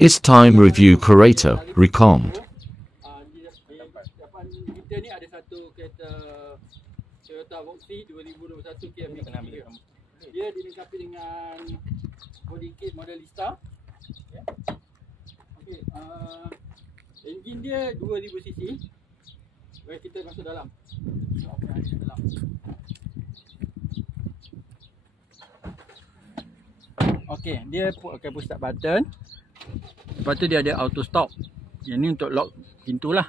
It's time review curator recommed. Kita ni ada satu kereta Toyota Voxy 2021 KMX. Dia dilengkapi dengan body kit model Lista. Okey, enjin dia 2000 cc. Baik, kita masuk dalam. Okey, dia akan push start button. Lepas tu dia ada auto stop. Yang ni untuk lock pintu lah.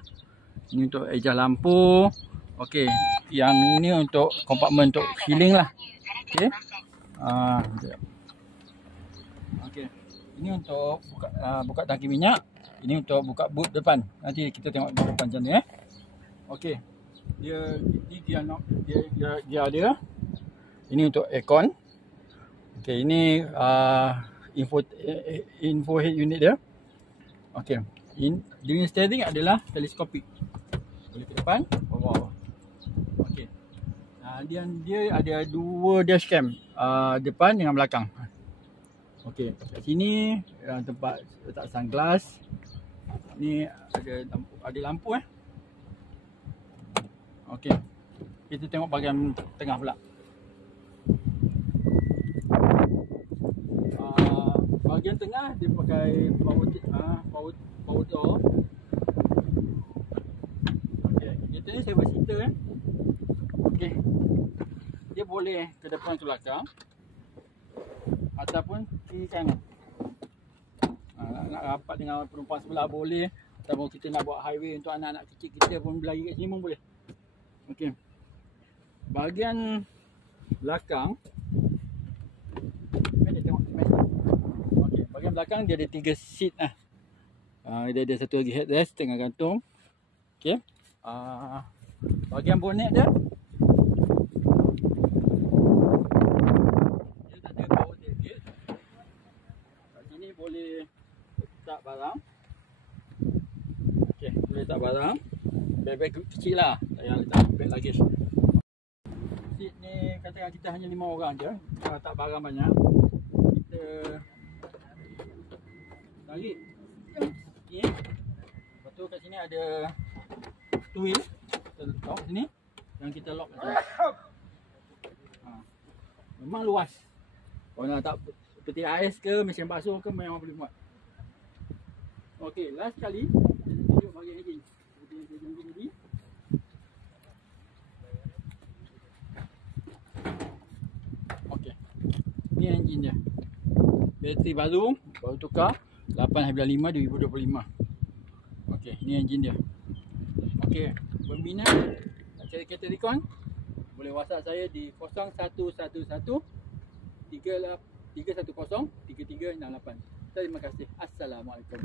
Ini untuk adjust lampu. Okey, yang ni untuk kompartmen untuk healing lah. Okey. Okey. Ini untuk buka tangki minyak. Ini untuk buka boot depan. Nanti kita tengok boot depan macam ni Okey. Dia ada. Ini untuk aircon. Okey, ini info head unit dia. Okey. Dia steering adalah teleskopik. Boleh ke depan, bawah. Okey. Dia ada dua dashcam, depan dengan belakang. Okey. Kat sini tempat letak sunglass. Ni ada lampu Okey. Kita tengok bahagian tengah pula. Bahagian tengah dia pakai power door. Okey, kereta ni 7 seater Okey. Dia boleh ke depan ke belakang ataupun kiri kanan. Nak rapat dengan perempuan sebelah boleh, ataupun kita nak buat highway untuk anak-anak kecil kita pun berlari kat sini pun boleh. Okey. Bahagian belakang Bahagian belakang dia ada 3 seat dia ada satu lagi headrest tengah gantung. Okey. Bahagian bonnet dia tak ada power tailgate. Kat sini boleh letak barang. Okey, boleh letak barang. Beg kecil lah, tak payah letak beg luggage. Seat ni katakan kita hanya 5 orang je, kita letak barang banyak. Kita tarik okey. Lepas tu kat sini ada wheel. Kita letak sini yang kita lock kat sini. Memang luas. Kalau nak letak peti ais ke, mesin basuh ke, memang boleh buat. Okey, last kali kita tunjuk bahagian engine. Okey. Ni engine dia. Bateri baru tukar 8/5 2025. Okey, ni engine dia. Okey, berminat nak cari kereta Recon, boleh WhatsApp saya di 0111 310 3368. Terima kasih. Assalamualaikum.